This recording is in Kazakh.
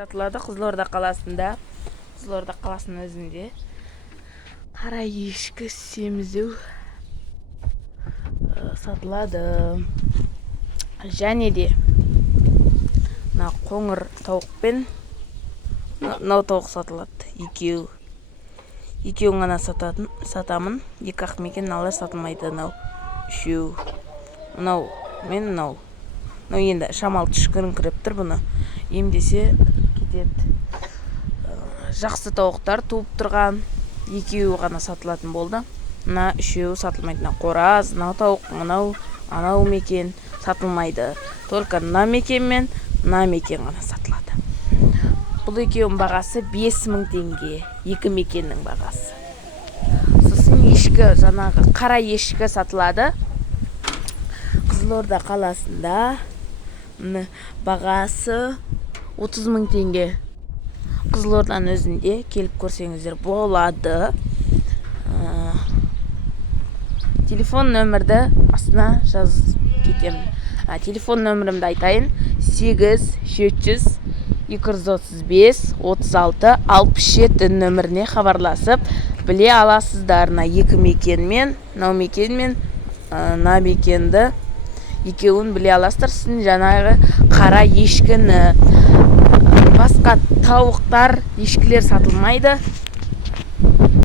Сатылады Қызылорда қаласында. Қызылорда қаласының өзінде. Қара ешкі семізу сатылады. Және де мына қоңыр тауықпен мынау тауық сатылады. Екеуін ғана сатамын. Екі ақ мекен алар сатылмайды. Мынау үшеу. Мынау мен мынау. Мынау енді шамалы түшкіріңкіреп тұр, бұны емдесе кетеді. Жақсы тауықтар туып тұрған. Екеуі ғана сатылатын болды. Мына үшеуі сатылмайды. Мына қораз, мынау тауық, мынау анау мекен сатылмайды. Только мына мекен мен мына мекен ғана сатылады. Бұл екеуінің бағасы 5000 теңге. Екі мекеннің бағасы. Сосын ешкі, жаңағы қара ешкі сатылады. Қызылорда қаласында. Бағасы 30.000 теңге. Қызылорданың өзінде келіп көрсеңіздер болады. Телефон нөмірді астына жазып кетемін. Телефон нөмірімді айтайын. 8-700 235 36 67 нөміріне хабарласып біле аласыздар. Екі мекенмен, мынау мекенмен, мына мекенді екеуін біле аласыздар. Сіздің жаңағы қара ешкіні, басқа тауықтар, ешкілер сатылмайды.